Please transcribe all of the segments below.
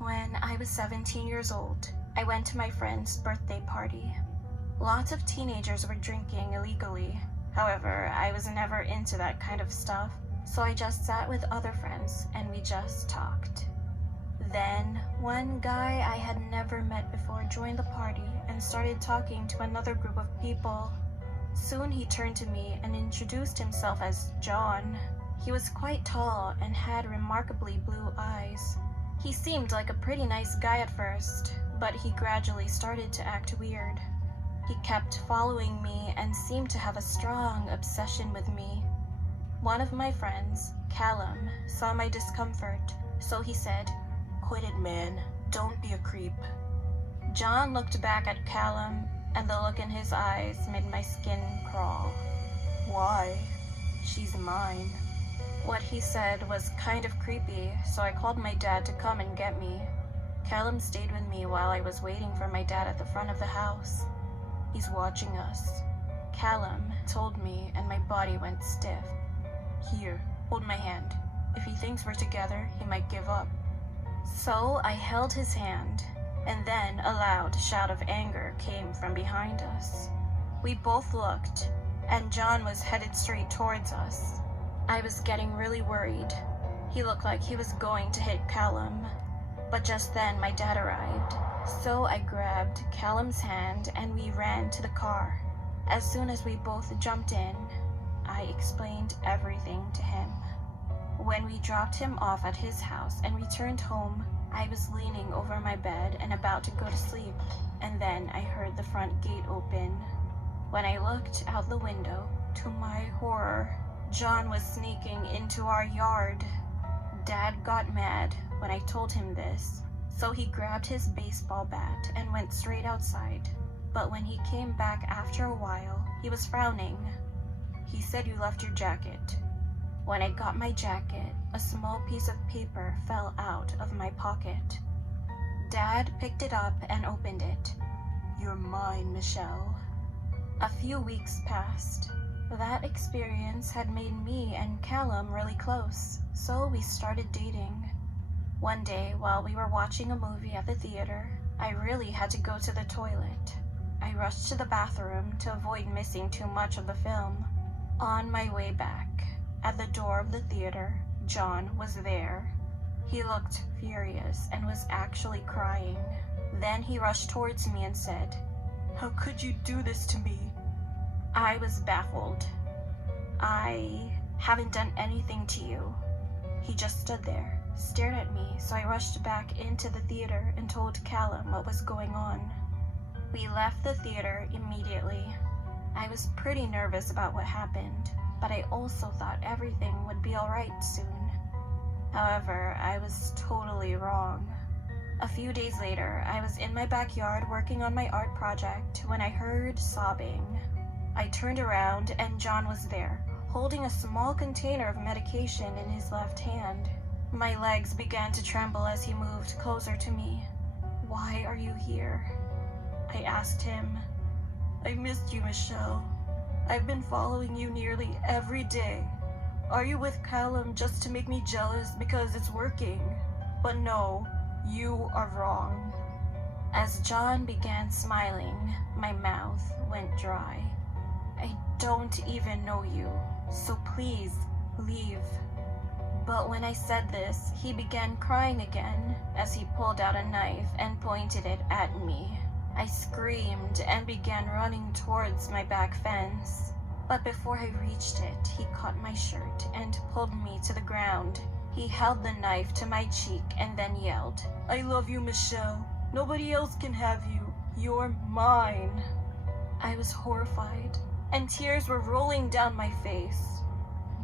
When I was 17 years old, I went to my friend's birthday party. Lots of teenagers were drinking illegally. However, I was never into that kind of stuff, so I just sat with other friends and we just talked. Then, one guy I had never met before joined the party and started talking to another group of people. Soon he turned to me and introduced himself as John. He was quite tall and had remarkably blue eyes. He seemed like a pretty nice guy at first, but he gradually started to act weird. He kept following me and seemed to have a strong obsession with me. One of my friends, Callum, saw my discomfort, so he said, "Quit it, man. Don't be a creep." John looked back at Callum, and the look in his eyes made my skin crawl. "Why? She's mine." What he said was kind of creepy, so I called my dad to come and get me. Callum stayed with me while I was waiting for my dad at the front of the house. "He's watching us," Callum told me, and my body went stiff. "Here, hold my hand. If he thinks we're together, he might give up." So I held his hand, and then a loud shout of anger came from behind us. We both looked, and John was headed straight towards us. I was getting really worried. He looked like he was going to hit Callum, but just then my dad arrived. So I grabbed Callum's hand and we ran to the car. As soon as we both jumped in, I explained everything to him. When we dropped him off at his house and returned home, I was leaning over my bed and about to go to sleep, and then I heard the front gate open. When I looked out the window, to my horror, John was sneaking into our yard. Dad got mad when I told him this, so he grabbed his baseball bat and went straight outside. But when he came back after a while, he was frowning. He said, "You left your jacket." When I got my jacket, a small piece of paper fell out of my pocket. Dad picked it up and opened it. "You're mine, Michelle." A few weeks passed. That experience had made me and Callum really close, so we started dating. One day, while we were watching a movie at the theater, I really had to go to the toilet. I rushed to the bathroom to avoid missing too much of the film. On my way back, at the door of the theater, John was there. He looked furious and was actually crying. Then he rushed towards me and said, "How could you do this to me?" I was baffled. "I haven't done anything to you." He just stood there, stared at me, so I rushed back into the theater and told Callum what was going on. We left the theater immediately. I was pretty nervous about what happened, but I also thought everything would be alright soon. However, I was totally wrong. A few days later, I was in my backyard working on my art project when I heard sobbing. I turned around and John was there, holding a small container of medication in his left hand. My legs began to tremble as he moved closer to me. "Why are you here?" I asked him. "I missed you, Michelle. I've been following you nearly every day. Are you with Callum just to make me jealous because it's working? But no, you are wrong." As John began smiling, my mouth went dry. "I don't even know you, so please leave." But when I said this, he began crying again as he pulled out a knife and pointed it at me. I screamed and began running towards my back fence. But before I reached it, he caught my shirt and pulled me to the ground. He held the knife to my cheek and then yelled, "I love you, Michelle. Nobody else can have you. You're mine." I was horrified, and tears were rolling down my face.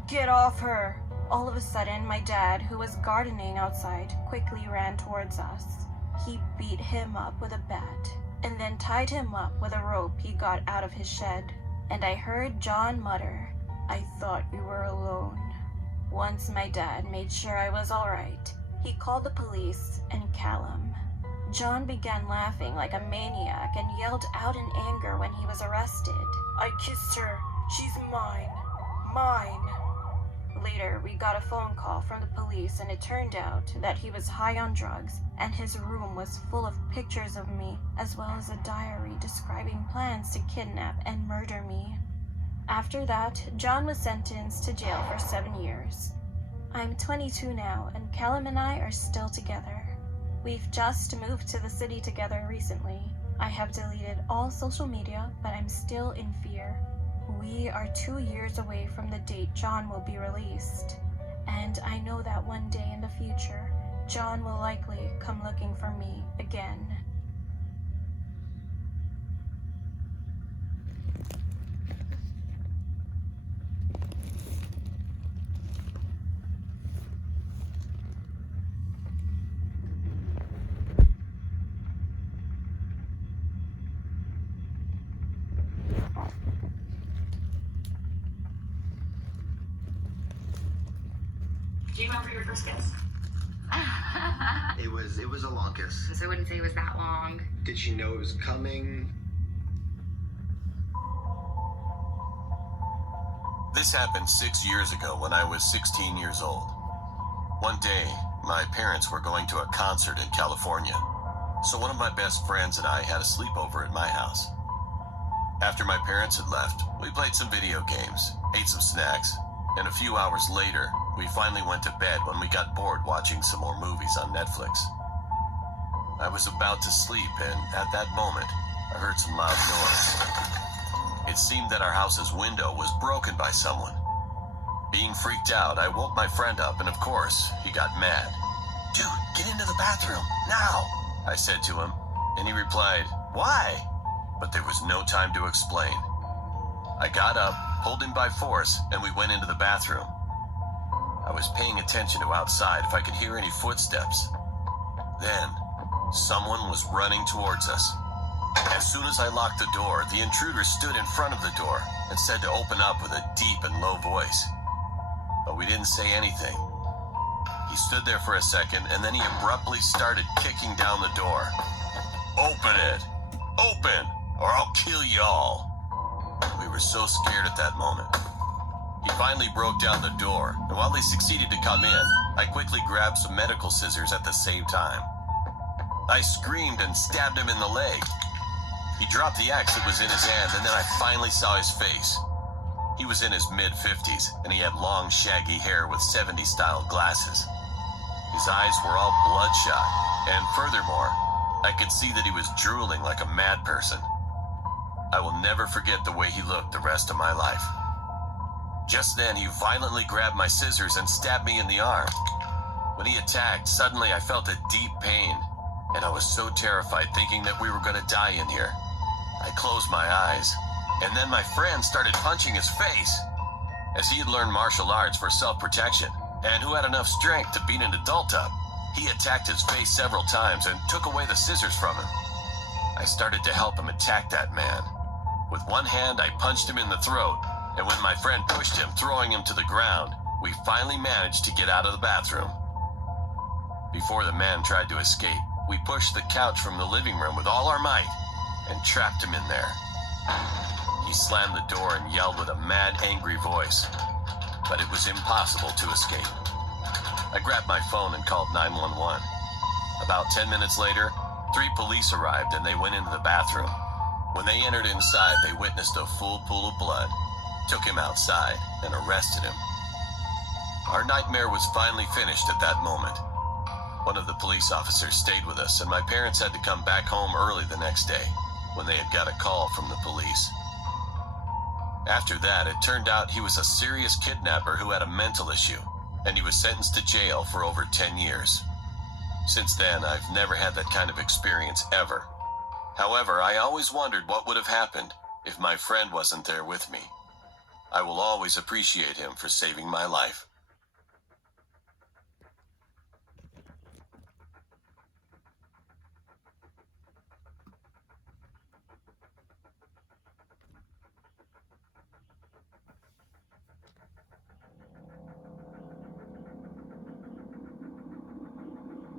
"Get off her!" All of a sudden, my dad, who was gardening outside, quickly ran towards us. He beat him up with a bat, and then tied him up with a rope he got out of his shed. And I heard John mutter, "I thought you were alone." Once my dad made sure I was alright, he called the police and Callum. John began laughing like a maniac and yelled out in anger when he was arrested, "I kissed her. She's mine. Mine." Later, we got a phone call from the police, and it turned out that he was high on drugs, and his room was full of pictures of me, as well as a diary describing plans to kidnap and murder me. After that, John was sentenced to jail for 7 years. I'm 22 now, and Callum and I are still together. We've just moved to the city together recently. I have deleted all social media, but I'm still in fear. We are 2 years away from the date John will be released, and I know that one day in the future, John will likely come looking for me again. Do you remember your first kiss? It was a long kiss. So I wouldn't say it was that long. Did she know it was coming? This happened 6 years ago when I was 16 years old. One day, my parents were going to a concert in California, so one of my best friends and I had a sleepover at my house. After my parents had left, we played some video games, ate some snacks, and a few hours later, we finally went to bed when we got bored watching some more movies on Netflix. I was about to sleep, and at that moment, I heard some loud noise. It seemed that our house's window was broken by someone. Being freaked out, I woke my friend up, and of course, he got mad. "Dude, get into the bathroom, now!" I said to him, and he replied, "Why?" But there was no time to explain. I got up, pulled him by force, and we went into the bathroom. I was paying attention to outside if I could hear any footsteps. Then, someone was running towards us. As soon as I locked the door, the intruder stood in front of the door and said to open up with a deep and low voice. But we didn't say anything. He stood there for a second, and then he abruptly started kicking down the door. "Open it! Open, or I'll kill you all!" We were so scared at that moment. He finally broke down the door, and while they succeeded to come in, I quickly grabbed some medical scissors at the same time. I screamed and stabbed him in the leg. He dropped the axe that was in his hand, and then I finally saw his face. He was in his mid-50s, and he had long, shaggy hair with 70s-style glasses. His eyes were all bloodshot, and furthermore, I could see that he was drooling like a mad person. I will never forget the way he looked the rest of my life. Just then, he violently grabbed my scissors and stabbed me in the arm. When he attacked, suddenly I felt a deep pain, and I was so terrified thinking that we were going to die in here. I closed my eyes, and then my friend started punching his face. As he had learned martial arts for self-protection, and who had enough strength to beat an adult up, he attacked his face several times and took away the scissors from him. I started to help him attack that man. With one hand, I punched him in the throat, and when my friend pushed him, throwing him to the ground, we finally managed to get out of the bathroom. Before the man tried to escape, we pushed the couch from the living room with all our might and trapped him in there. He slammed the door and yelled with a mad, angry voice, but it was impossible to escape. I grabbed my phone and called 911. About 10 minutes later, 3 police arrived and they went into the bathroom. When they entered inside, they witnessed a full pool of blood, took him outside, and arrested him. Our nightmare was finally finished at that moment. One of the police officers stayed with us, and my parents had to come back home early the next day when they had got a call from the police. After that, it turned out he was a serious kidnapper who had a mental issue, and he was sentenced to jail for over 10 years. Since then, I've never had that kind of experience ever. However, I always wondered what would have happened if my friend wasn't there with me. I will always appreciate him for saving my life.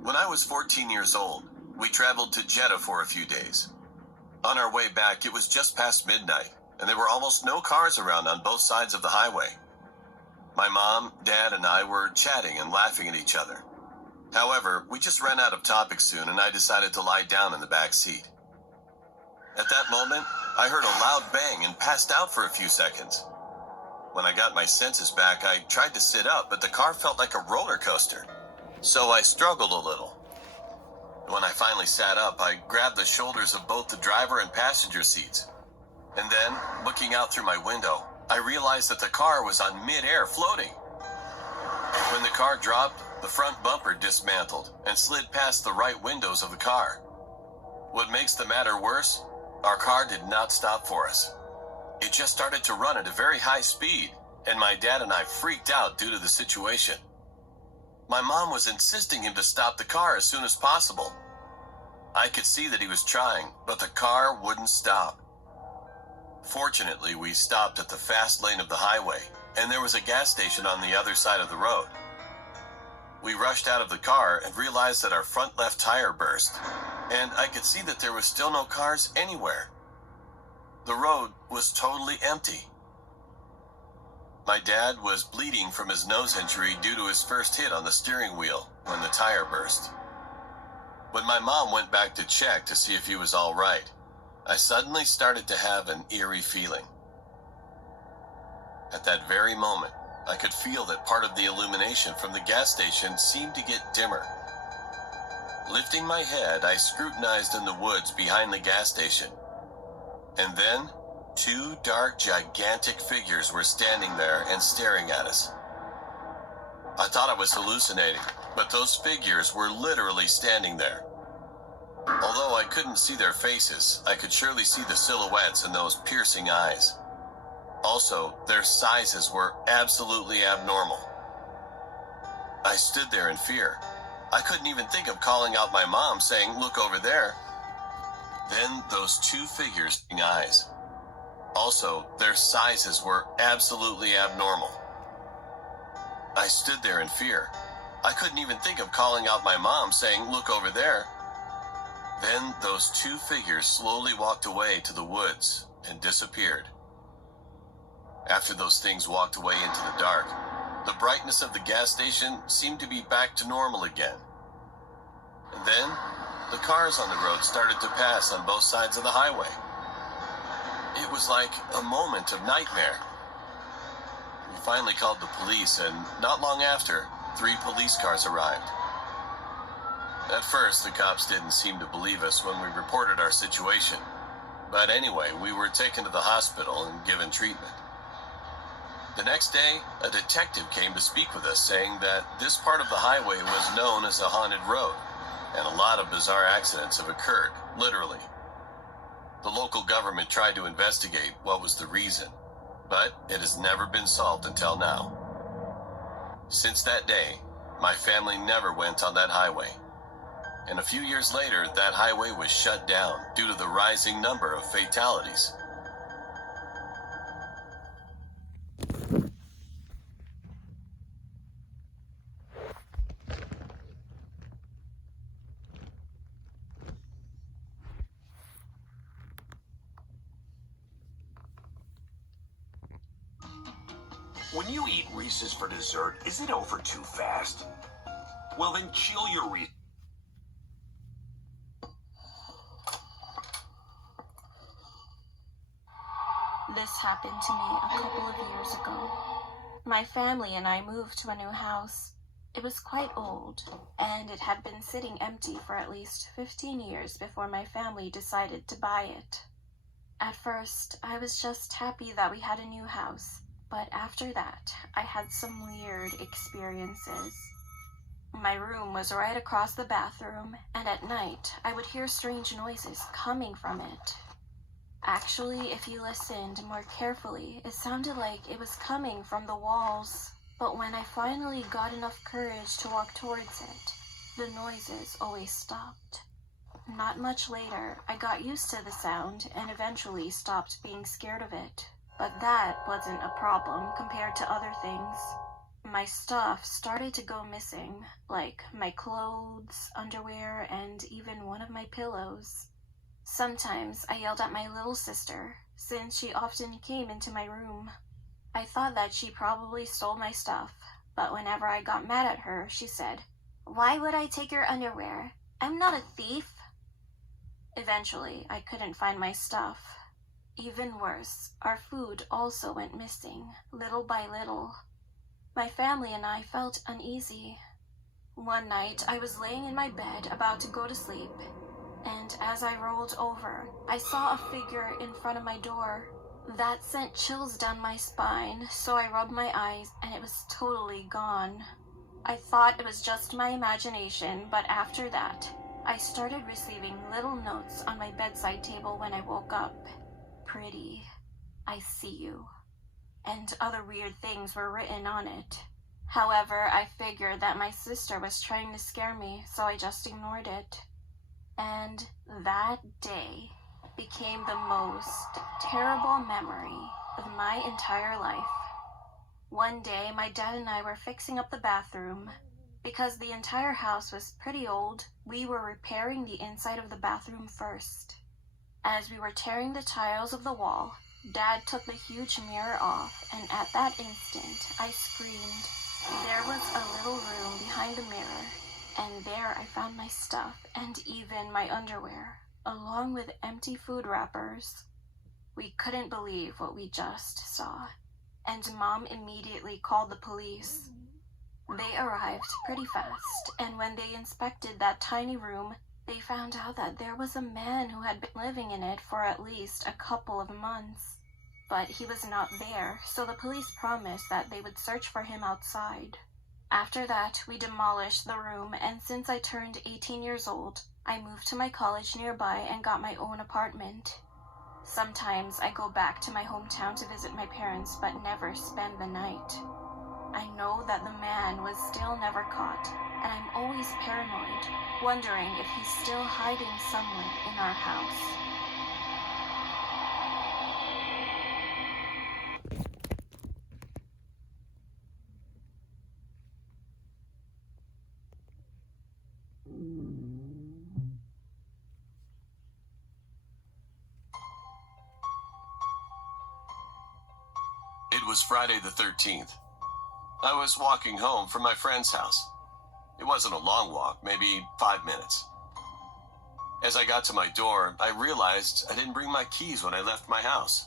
When I was 14 years old, we traveled to Jeddah for a few days. On our way back, it was just past midnight, and there were almost no cars around on both sides of the highway. My mom, dad, and I were chatting and laughing at each other. However, we just ran out of topics soon and I decided to lie down in the back seat. At that moment, I heard a loud bang and passed out for a few seconds. When I got my senses back, I tried to sit up, but the car felt like a roller coaster. So I struggled a little. When I finally sat up, I grabbed the shoulders of both the driver and passenger seats. And then, looking out through my window, I realized that the car was on mid-air floating. When the car dropped, the front bumper dismantled and slid past the right windows of the car. What makes the matter worse, our car did not stop for us. It just started to run at a very high speed, and my dad and I freaked out due to the situation. My mom was insisting him to stop the car as soon as possible. I could see that he was trying, but the car wouldn't stop. Fortunately, we stopped at the fast lane of the highway, and there was a gas station on the other side of the road. We rushed out of the car and realized that our front left tire burst, and I could see that there was still no cars anywhere. The road was totally empty. My dad was bleeding from his nose injury due to his first hit on the steering wheel when the tire burst. When my mom went back to check to see if he was all right, I suddenly started to have an eerie feeling. At that very moment, I could feel that part of the illumination from the gas station seemed to get dimmer. Lifting my head, I scrutinized in the woods behind the gas station. And then, two dark, gigantic figures were standing there and staring at us. I thought I was hallucinating, but those figures were literally standing there. Although I couldn't see their faces, I could surely see the silhouettes in those piercing eyes. Also, their sizes were absolutely abnormal. I stood there in fear. I couldn't even think of calling out my mom, saying, "Look over there." Then those two figures' eyes. Also, their sizes were absolutely abnormal. I stood there in fear. I couldn't even think of calling out my mom, saying, "Look over there." Then those two figures slowly walked away to the woods and disappeared. After those things walked away into the dark, the brightness of the gas station seemed to be back to normal again. And then, the cars on the road started to pass on both sides of the highway. It was like a moment of nightmare. We finally called the police, and not long after, 3 police cars arrived. At first, the cops didn't seem to believe us when we reported our situation. But anyway, we were taken to the hospital and given treatment. The next day, a detective came to speak with us, saying that this part of the highway was known as a haunted road, and a lot of bizarre accidents have occurred, literally. The local government tried to investigate what was the reason, but it has never been solved until now. Since that day, my family never went on that highway. And a few years later, that highway was shut down due to the rising number of fatalities. When you eat Reese's for dessert, is it over too fast? Well, then chill your Reese's. This happened to me a couple of years ago. My family and I moved to a new house. It was quite old, and it had been sitting empty for at least 15 years before my family decided to buy it. At first, I was just happy that we had a new house, but after that, I had some weird experiences. My room was right across the bathroom, and at night, I would hear strange noises coming from it. Actually, if you listened more carefully, it sounded like it was coming from the walls. But when I finally got enough courage to walk towards it, the noises always stopped. Not much later, I got used to the sound and eventually stopped being scared of it. But that wasn't a problem compared to other things. My stuff started to go missing, like my clothes, underwear, and even one of my pillows. Sometimes I yelled at my little sister, since she often came into my room. I thought that she probably stole my stuff, but whenever I got mad at her, she said, "Why would I take your underwear? I'm not a thief." Eventually, I couldn't find my stuff. Even worse, our food also went missing, little by little. My family and I felt uneasy. One night, I was laying in my bed about to go to sleep, and as I rolled over, I saw a figure in front of my door. That sent chills down my spine, so I rubbed my eyes and it was totally gone. I thought it was just my imagination, but after that, I started receiving little notes on my bedside table when I woke up. "Pretty, I see you," and other weird things were written on it. However, I figured that my sister was trying to scare me, so I just ignored it. And that day became the most terrible memory of my entire life. One day, my dad and I were fixing up the bathroom. Because the entire house was pretty old, we were repairing the inside of the bathroom first. As we were tearing the tiles of the wall, Dad took the huge mirror off, and at that instant, I screamed. There was a little room behind the mirror, and there I found my stuff and even my underwear, along with empty food wrappers. We couldn't believe what we just saw, and Mom immediately called the police. They arrived pretty fast, and when they inspected that tiny room, they found out that there was a man who had been living in it for at least a couple of months. But he was not there, so the police promised that they would search for him outside. After that, we demolished the room, and since I turned 18 years old, I moved to my college nearby and got my own apartment. Sometimes I go back to my hometown to visit my parents, but never spend the night. I know that the man was still never caught, and I'm always paranoid, wondering if he's still hiding somewhere in our house. It was Friday the 13th. I was walking home from my friend's house. It wasn't a long walk, maybe 5 minutes. As I got to my door, I realized I didn't bring my keys when I left my house.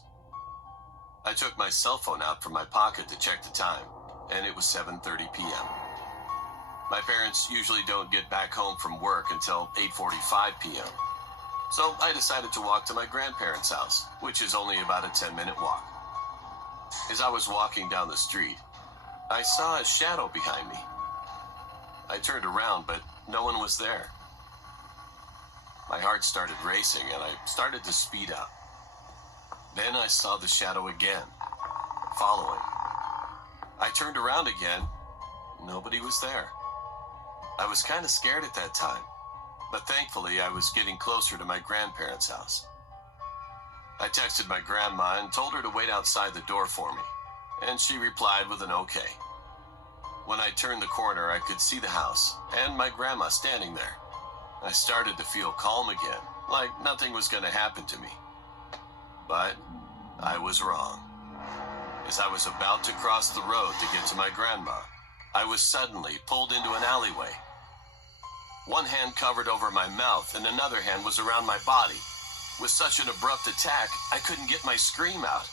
I took my cell phone out from my pocket to check the time, and it was 7:30 p.m. My parents usually don't get back home from work until 8:45 p.m. So I decided to walk to my grandparents' house, which is only about a 10-minute walk. As I was walking down the street, I saw a shadow behind me. I turned around, but no one was there. My heart started racing, and I started to speed up. Then I saw the shadow again, following. I turned around again. Nobody was there. I was kind of scared at that time, but thankfully I was getting closer to my grandparents' house. I texted my grandma and told her to wait outside the door for me, and she replied with an okay. When I turned the corner, I could see the house and my grandma standing there. I started to feel calm again, like nothing was going to happen to me. But I was wrong. As I was about to cross the road to get to my grandma, I was suddenly pulled into an alleyway. One hand covered over my mouth and another hand was around my body. With such an abrupt attack, I couldn't get my scream out.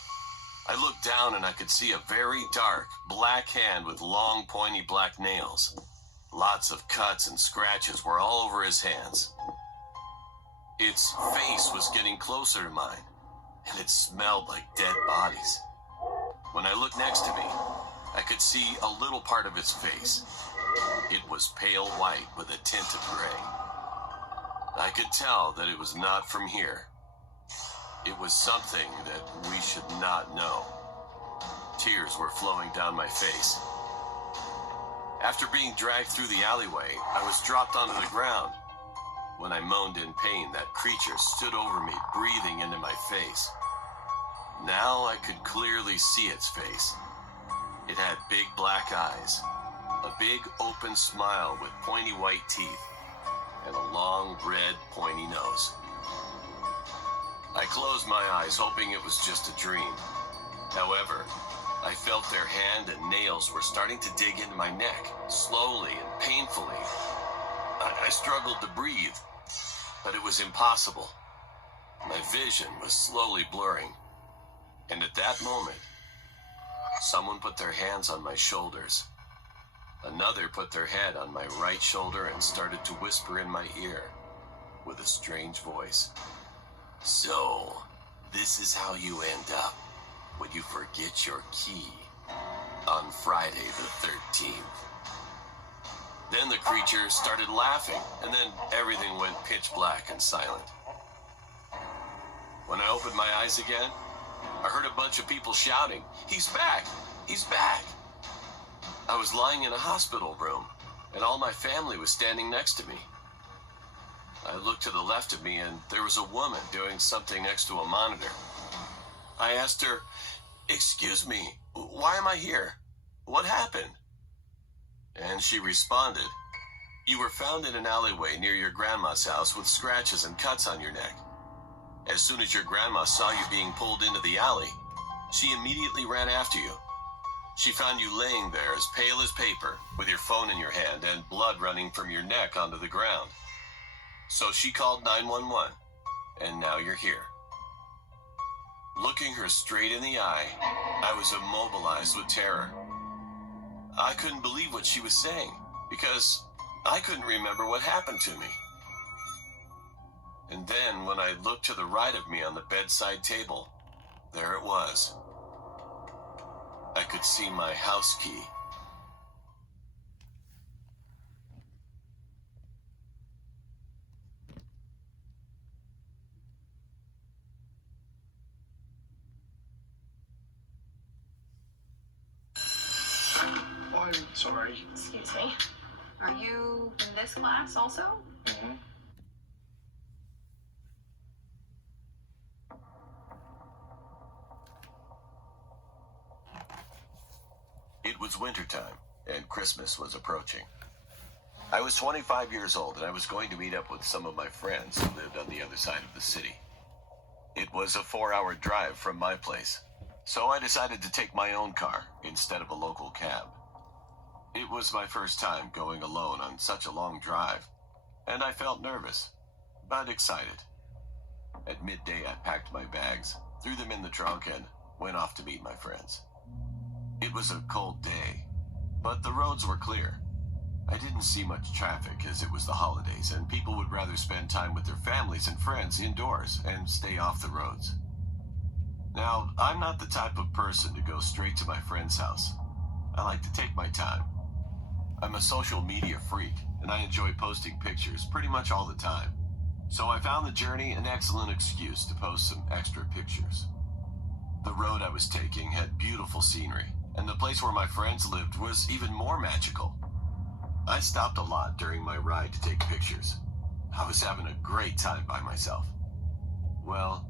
I looked down and I could see a very dark, black hand with long, pointy black nails. Lots of cuts and scratches were all over his hands. Its face was getting closer to mine, and it smelled like dead bodies. When I looked next to me, I could see a little part of its face. It was pale white with a tint of gray. I could tell that it was not from here. It was something that we should not know. Tears were flowing down my face. After being dragged through the alleyway, I was dropped onto the ground. When I moaned in pain, that creature stood over me, breathing into my face. Now I could clearly see its face. It had big black eyes, a big open smile with pointy white teeth, and a long red pointy nose. I closed my eyes, hoping it was just a dream. However, I felt their hand and nails were starting to dig into my neck, slowly and painfully. I struggled to breathe, but it was impossible. My vision was slowly blurring, and at that moment, someone put their hands on my shoulders. Another put their head on my right shoulder and started to whisper in my ear with a strange voice. So, this is how you end up when you forget your key on Friday the 13th. Then the creature started laughing, and then everything went pitch black and silent. When I opened my eyes again, I heard a bunch of people shouting, "He's back! He's back!" I was lying in a hospital room, and all my family was standing next to me. I looked to the left of me, and there was a woman doing something next to a monitor. I asked her, "Excuse me, why am I here? What happened?" And she responded, "You were found in an alleyway near your grandma's house with scratches and cuts on your neck. As soon as your grandma saw you being pulled into the alley, she immediately ran after you. She found you laying there as pale as paper, with your phone in your hand and blood running from your neck onto the ground. So she called 911, and now you're here." Looking her straight in the eye, I was immobilized with terror. I couldn't believe what she was saying, because I couldn't remember what happened to me. And then, when I looked to the right of me on the bedside table, there it was. I could see my house key. I'm sorry. Excuse me. Are you in this class also? Mm-hmm. It was wintertime, and Christmas was approaching. I was 25 years old, and I was going to meet up with some of my friends who lived on the other side of the city. It was a 4-hour drive from my place, so I decided to take my own car instead of a local cab. It was my first time going alone on such a long drive, and I felt nervous, but excited. At midday, I packed my bags, threw them in the trunk, and went off to meet my friends. It was a cold day, but the roads were clear. I didn't see much traffic as it was the holidays, and people would rather spend time with their families and friends indoors and stay off the roads. Now, I'm not the type of person to go straight to my friend's house. I like to take my time. I'm a social media freak, and I enjoy posting pictures pretty much all the time. So I found the journey an excellent excuse to post some extra pictures. The road I was taking had beautiful scenery, and the place where my friends lived was even more magical. I stopped a lot during my ride to take pictures. I was having a great time by myself. Well,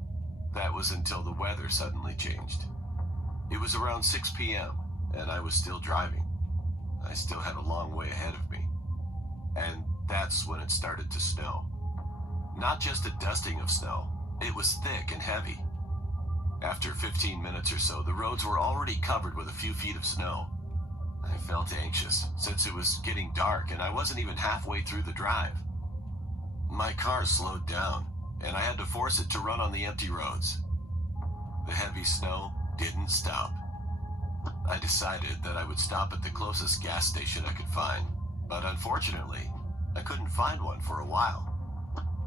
that was until the weather suddenly changed. It was around 6 p.m., and I was still driving. I still had a long way ahead of me. And that's when it started to snow. Not just a dusting of snow, it was thick and heavy. After 15 minutes or so, the roads were already covered with a few feet of snow. I felt anxious, since it was getting dark and I wasn't even halfway through the drive. My car slowed down, and I had to force it to run on the empty roads. The heavy snow didn't stop. I decided that I would stop at the closest gas station I could find, but unfortunately, I couldn't find one for a while.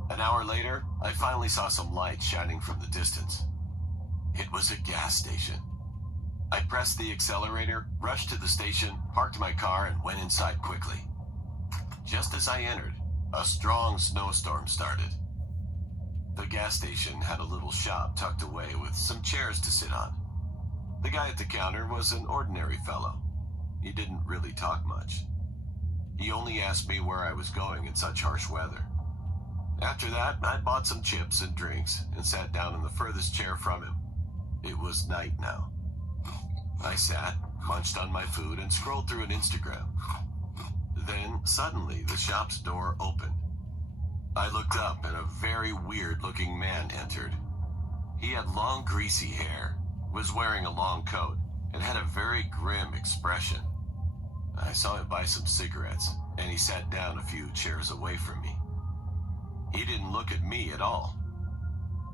An hour later, I finally saw some lights shining from the distance. It was a gas station. I pressed the accelerator, rushed to the station, parked my car, and went inside quickly. Just as I entered, a strong snowstorm started. The gas station had a little shop tucked away with some chairs to sit on. The guy at the counter was an ordinary fellow. He didn't really talk much. He only asked me where I was going in such harsh weather. After that, I bought some chips and drinks and sat down in the furthest chair from him. It was night now. I sat, munched on my food, and scrolled through an Instagram. Then, suddenly, the shop's door opened. I looked up, and a very weird-looking man entered. He had long, greasy hair, was wearing a long coat, and had a very grim expression. I saw him buy some cigarettes, and he sat down a few chairs away from me. He didn't look at me at all.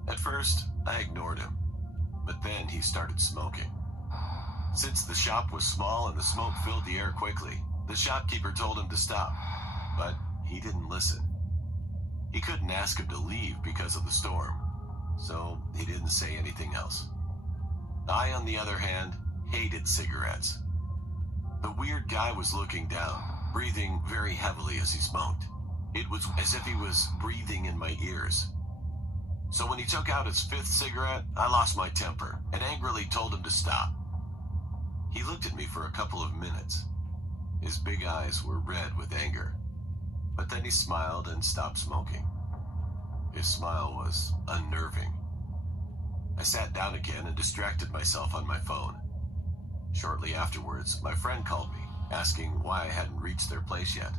At first, I ignored him, but then he started smoking. Since the shop was small and the smoke filled the air quickly, the shopkeeper told him to stop, but he didn't listen. He couldn't ask him to leave because of the storm, so he didn't say anything else. I, on the other hand, hated cigarettes. The weird guy was looking down, breathing very heavily as he smoked. It was as if he was breathing in my ears. So when he took out his fifth cigarette, I lost my temper and angrily told him to stop. He looked at me for a couple of minutes. His big eyes were red with anger, but then he smiled and stopped smoking. His smile was unnerving. I sat down again and distracted myself on my phone. Shortly afterwards, my friend called me, asking why I hadn't reached their place yet.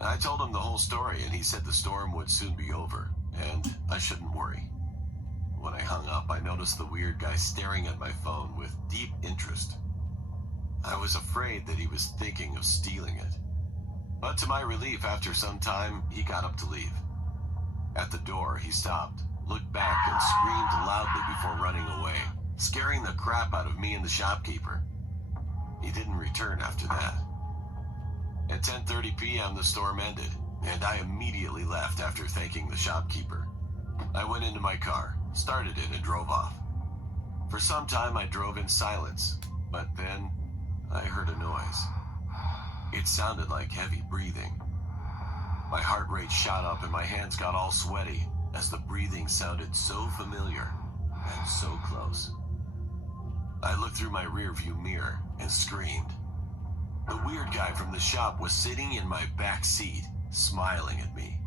I told him the whole story, and he said the storm would soon be over, and I shouldn't worry. When I hung up, I noticed the weird guy staring at my phone with deep interest. I was afraid that he was thinking of stealing it. But to my relief, after some time, he got up to leave. At the door, he stopped, looked back, and screamed loudly before running away, scaring the crap out of me and the shopkeeper. He didn't return after that. At 10:30 p.m., the storm ended, and I immediately left after thanking the shopkeeper. I went into my car, started it, and drove off. For some time, I drove in silence, but then I heard a noise. It sounded like heavy breathing. My heart rate shot up and my hands got all sweaty as the breathing sounded so familiar and so close. I looked through my rearview mirror and screamed. The weird guy from the shop was sitting in my back seat, smiling at me.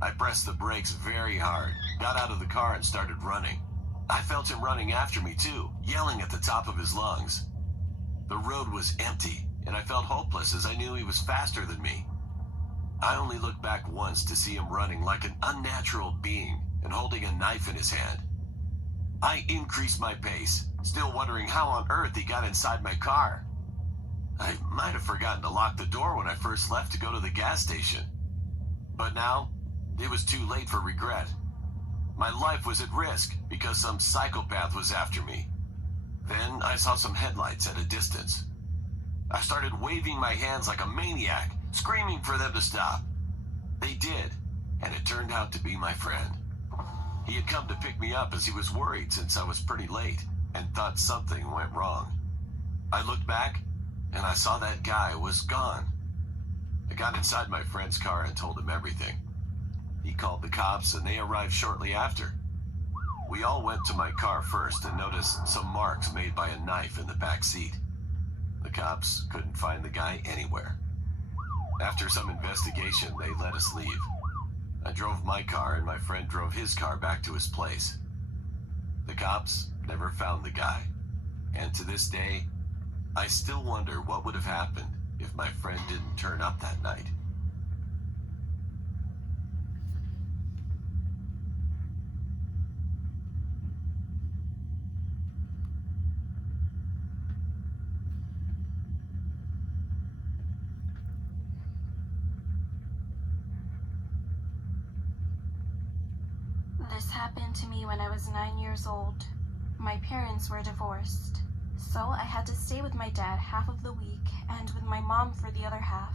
I pressed the brakes very hard, got out of the car and started running. I felt him running after me too, yelling at the top of his lungs. The road was empty, and I felt hopeless as I knew he was faster than me. I only looked back once to see him running like an unnatural being and holding a knife in his hand. I increased my pace, still wondering how on earth he got inside my car. I might have forgotten to lock the door when I first left to go to the gas station. But now, it was too late for regret. My life was at risk because some psychopath was after me. Then I saw some headlights at a distance. I started waving my hands like a maniac, screaming for them to stop. They did, and it turned out to be my friend. He had come to pick me up as he was worried since I was pretty late and thought something went wrong. I looked back, and I saw that guy was gone. I got inside my friend's car and told him everything. He called the cops, and they arrived shortly after. We all went to my car first and noticed some marks made by a knife in the back seat. The cops couldn't find the guy anywhere. After some investigation, they let us leave. I drove my car and my friend drove his car back to his place. The cops never found the guy, and to this day, I still wonder what would have happened if my friend didn't turn up that night. This happened to me when I was 9 years old. My parents were divorced, so I had to stay with my dad half of the week and with my mom for the other half.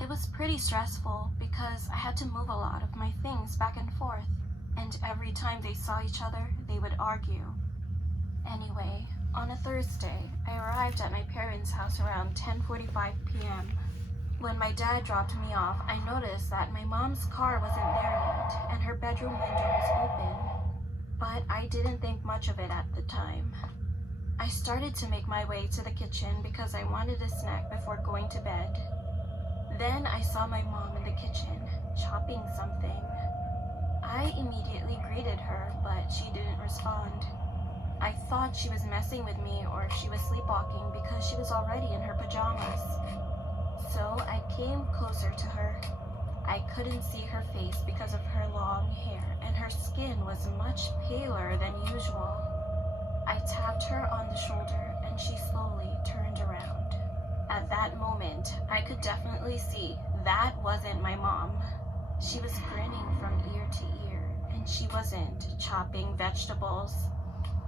It was pretty stressful because I had to move a lot of my things back and forth, and every time they saw each other, they would argue. Anyway, on a Thursday, I arrived at my parents' house around 10:45 p.m. When my dad dropped me off, I noticed that my mom's car wasn't there yet, and her bedroom window was open. But I didn't think much of it at the time. I started to make my way to the kitchen because I wanted a snack before going to bed. Then I saw my mom in the kitchen, chopping something. I immediately greeted her, but she didn't respond. I thought she was messing with me or she was sleepwalking because she was already in her pajamas. So I came closer to her. I couldn't see her face because of her long hair, and her skin was much paler than usual. I tapped her on the shoulder, and and she slowly turned around. At that moment, I could definitely see that wasn't my mom. She was grinning from ear to ear, and she wasn't chopping vegetables.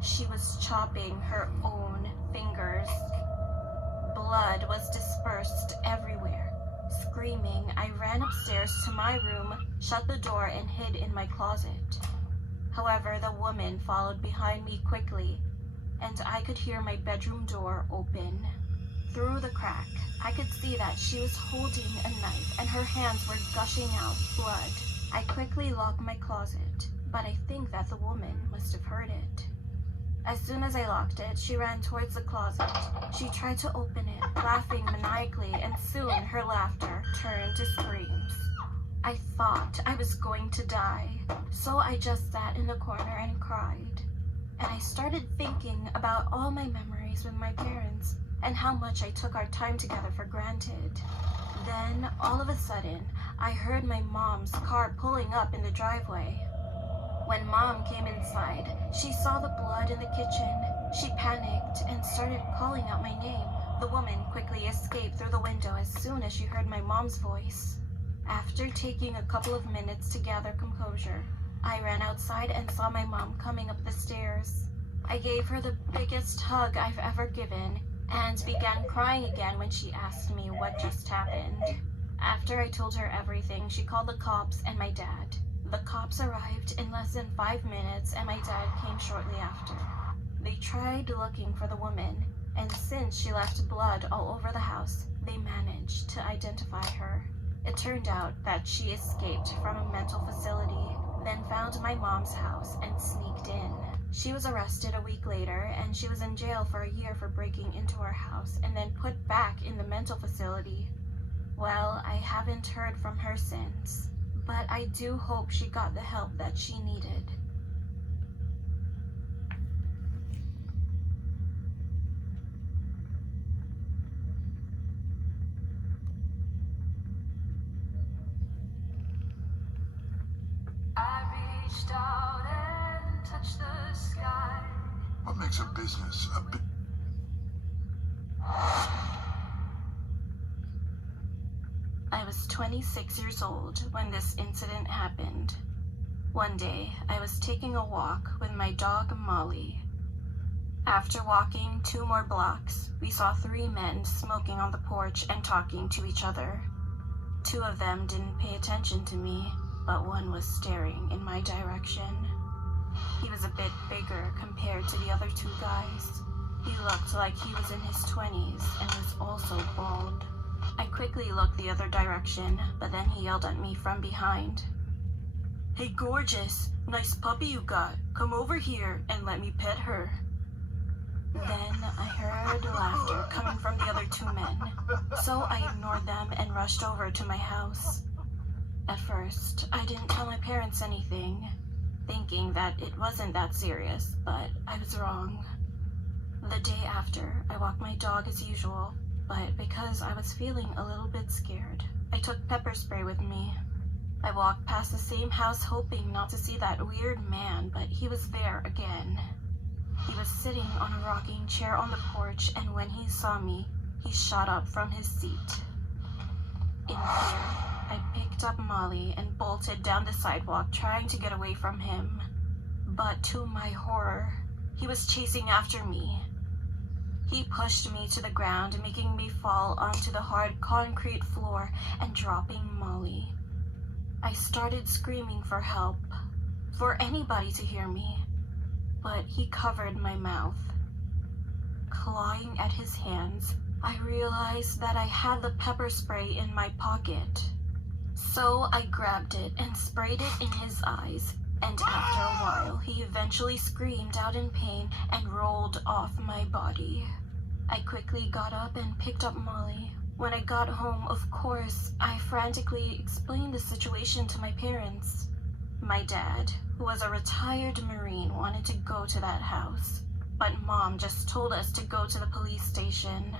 She was chopping her own fingers. Blood was dispersed everywhere. Screaming, I ran upstairs to my room, shut the door, and hid in my closet. However, the woman followed behind me quickly, and I could hear my bedroom door open. Through the crack, I could see that she was holding a knife and her hands were gushing out blood. I quickly locked my closet, but I think that the woman must have heard it. As soon as I locked it, she ran towards the closet. She tried to open it, laughing maniacally, and soon her laughter turned to screams. I thought I was going to die, so I just sat in the corner and cried. And I started thinking about all my memories with my parents and how much I took our time together for granted. Then, all of a sudden, I heard my mom's car pulling up in the driveway. When Mom came inside, she saw the blood in the kitchen. She panicked and started calling out my name. The woman quickly escaped through the window as soon as she heard my mom's voice. After taking a couple of minutes to gather composure, I ran outside and saw my mom coming up the stairs. I gave her the biggest hug I've ever given and began crying again when she asked me what just happened. After I told her everything, she called the cops and my dad. The cops arrived in less than 5 minutes and my dad came shortly after. They tried looking for the woman, and since she left blood all over the house, they managed to identify her. It turned out that she escaped from a mental facility, then found my mom's house and sneaked in. She was arrested a week later, and she was in jail for a year for breaking into our house and then put back in the mental facility. Well, I haven't heard from her since, but I do hope she got the help that she needed. I reached out and touched the sky. What makes a business a bit? I was 26 years old when this incident happened. One day, I was taking a walk with my dog Molly. After walking 2 more blocks, we saw 3 men smoking on the porch and talking to each other. 2 of them didn't pay attention to me, but one was staring in my direction. He was a bit bigger compared to the other 2 guys. He looked like he was in his 20s and was also bald. I quickly looked the other direction, but then he yelled at me from behind. "Hey gorgeous, nice puppy you got. Come over here and let me pet her." Then I heard laughter coming from the other 2 men, so I ignored them and rushed over to my house. At first, I didn't tell my parents anything, thinking that it wasn't that serious, but I was wrong. The day after, I walked my dog as usual, but because I was feeling a little bit scared, I took pepper spray with me. I walked past the same house hoping not to see that weird man, but he was there again. He was sitting on a rocking chair on the porch, and when he saw me, he shot up from his seat. In fear, I picked up Molly and bolted down the sidewalk trying to get away from him. But to my horror, he was chasing after me. He pushed me to the ground, making me fall onto the hard concrete floor and dropping Molly. I started screaming for help, for anybody to hear me, but he covered my mouth. Clawing at his hands, I realized that I had the pepper spray in my pocket. So I grabbed it and sprayed it in his eyes, and after a while, he eventually screamed out in pain and rolled off my body. I quickly got up and picked up Molly. When I got home, of course, I frantically explained the situation to my parents. My dad, who was a retired Marine, wanted to go to that house, but Mom just told us to go to the police station.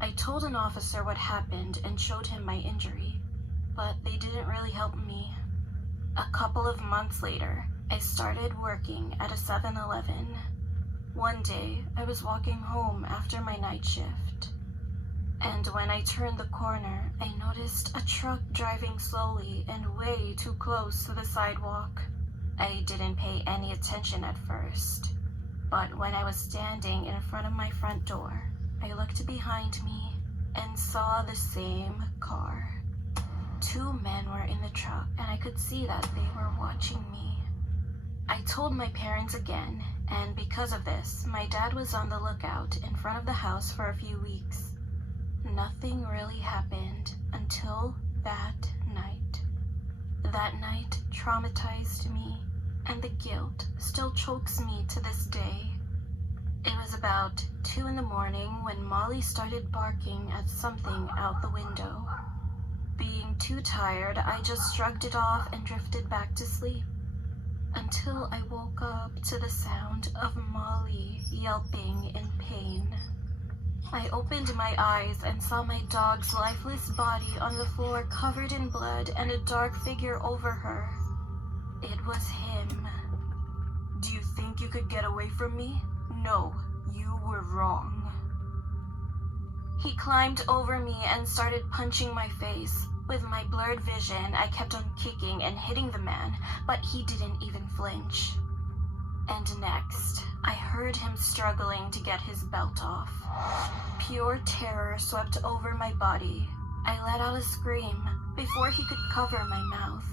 I told an officer what happened and showed him my injury, but they didn't really help me. A couple of months later, I started working at a 7-Eleven. One day, I was walking home after my night shift, and when I turned the corner, I noticed a truck driving slowly and way too close to the sidewalk. I didn't pay any attention at first, but when I was standing in front of my front door, I looked behind me and saw the same car. Two men were in the truck, and I could see that they were watching me. I told my parents again, and because of this, my dad was on the lookout in front of the house for a few weeks. Nothing really happened until that night. That night traumatized me, and the guilt still chokes me to this day. It was about 2 in the morning when Molly started barking at something out the window. Being too tired, I just shrugged it off and drifted back to sleep, until I woke up to the sound of Molly yelping in pain. I opened my eyes and saw my dog's lifeless body on the floor covered in blood and a dark figure over her. It was him. "Do you think you could get away from me? No, you were wrong." He climbed over me and started punching my face. With my blurred vision, I kept on kicking and hitting the man, but he didn't even flinch. And next, I heard him struggling to get his belt off. Pure terror swept over my body. I let out a scream before he could cover my mouth.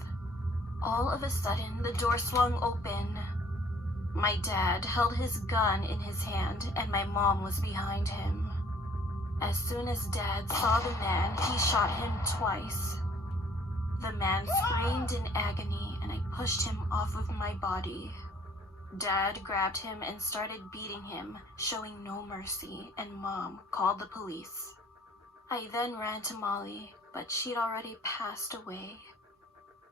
All of a sudden, the door swung open. My dad held his gun in his hand, and my mom was behind him. As soon as Dad saw the man, he shot him twice. The man screamed in agony, and I pushed him off of my body. Dad grabbed him and started beating him, showing no mercy, and Mom called the police. I then ran to Molly, but she'd already passed away.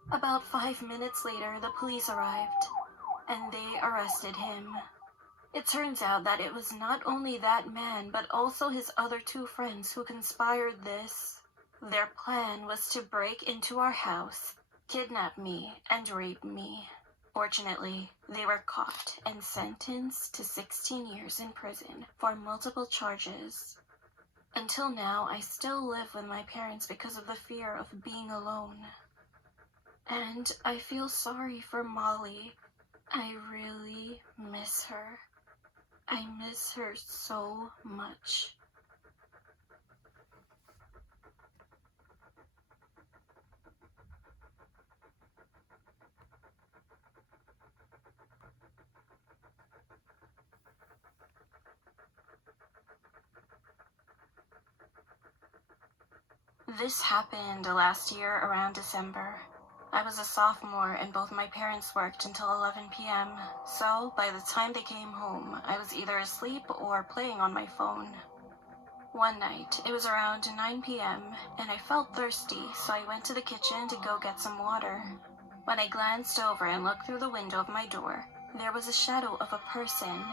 About 5 minutes later, the police arrived, and they arrested him. It turns out that it was not only that man, but also his other 2 friends who conspired this. Their plan was to break into our house, kidnap me, and rape me. Fortunately, they were caught and sentenced to 16 years in prison for multiple charges. Until now, I still live with my parents because of the fear of being alone. And I feel sorry for Molly. I really miss her. I miss her so much. This happened last year around December. I was a sophomore and both my parents worked until 11 p.m. So by the time they came home, I was either asleep or playing on my phone. One night, it was around 9 p.m. and I felt thirsty, so I went to the kitchen to go get some water. When I glanced over and looked through the window of my door, there was a shadow of a person.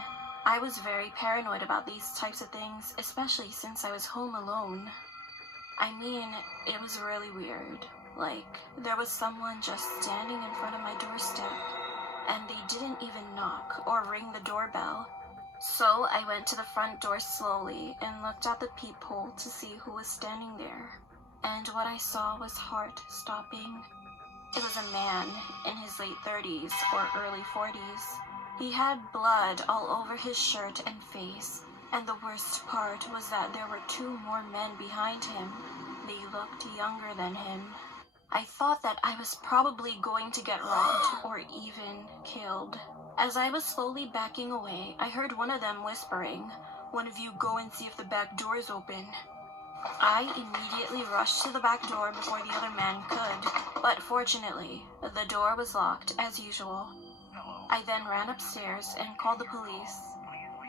I was very paranoid about these types of things, especially since I was home alone. I mean, it was really weird. Like, there was someone just standing in front of my doorstep, and they didn't even knock or ring the doorbell. So I went to the front door slowly and looked out the peephole to see who was standing there. And what I saw was heart-stopping. It was a man in his late 30s or early 40s. He had blood all over his shirt and face, and the worst part was that there were 2 more men behind him. They looked younger than him. I thought that I was probably going to get robbed or even killed. As I was slowly backing away, I heard one of them whispering, "One of you go and see if the back door is open." I immediately rushed to the back door before the other man could, but fortunately, the door was locked as usual. I then ran upstairs and called the police.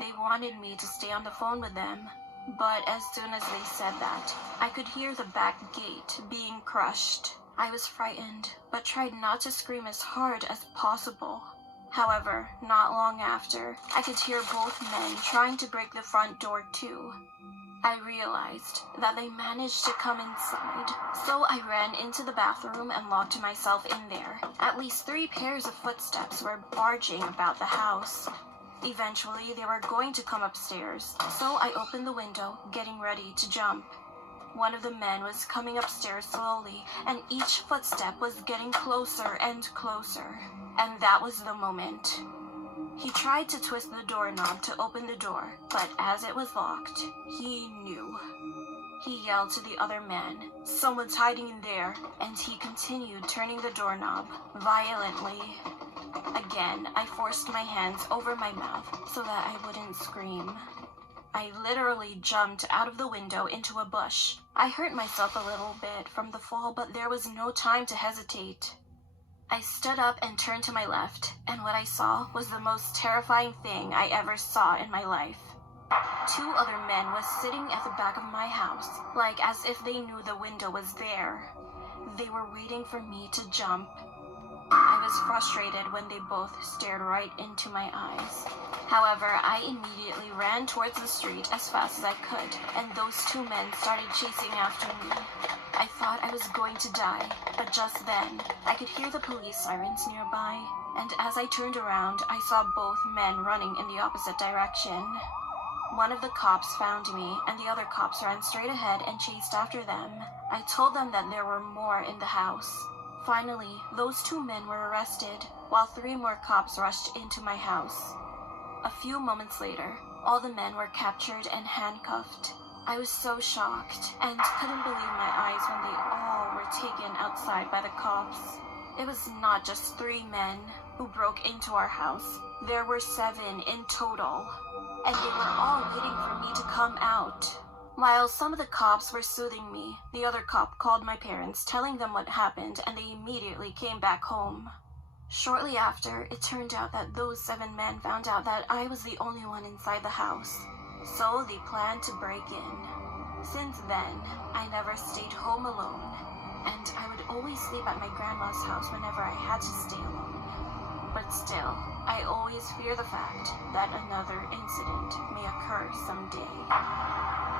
They wanted me to stay on the phone with them, but as soon as they said that, I could hear the back gate being crushed. I was frightened, but tried not to scream as hard as possible. However, not long after, I could hear both men trying to break the front door too. I realized that they managed to come inside, so I ran into the bathroom and locked myself in there. At least 3 pairs of footsteps were barging about the house. Eventually, they were going to come upstairs, so I opened the window, getting ready to jump. One of the men was coming upstairs slowly, and each footstep was getting closer and closer. And that was the moment. He tried to twist the doorknob to open the door, but as it was locked, he knew. He yelled to the other man, "Someone's hiding in there," and he continued turning the doorknob violently. Again, I forced my hands over my mouth so that I wouldn't scream. I literally jumped out of the window into a bush. I hurt myself a little bit from the fall, but there was no time to hesitate. I stood up and turned to my left, and what I saw was the most terrifying thing I ever saw in my life. 2 other men were sitting at the back of my house, like as if they knew the window was there. They were waiting for me to jump. I was frustrated when they both stared right into my eyes. However, I immediately ran towards the street as fast as I could, and those 2 men started chasing after me. I thought I was going to die, but just then, I could hear the police sirens nearby, and as I turned around, I saw both men running in the opposite direction. One of the cops found me, and the other cops ran straight ahead and chased after them. I told them that there were more in the house. Finally, those 2 men were arrested, while 3 more cops rushed into my house. A few moments later, all the men were captured and handcuffed. I was so shocked and couldn't believe my eyes when they all were taken outside by the cops. It was not just 3 men who broke into our house. There were 7 in total, and they were all waiting for me to come out. While some of the cops were soothing me, the other cop called my parents, telling them what happened, and they immediately came back home. Shortly after, it turned out that those 7 men found out that I was the only one inside the house, so they planned to break in. Since then, I never stayed home alone, and I would always sleep at my grandma's house whenever I had to stay alone. But still, I always fear the fact that another incident may occur someday.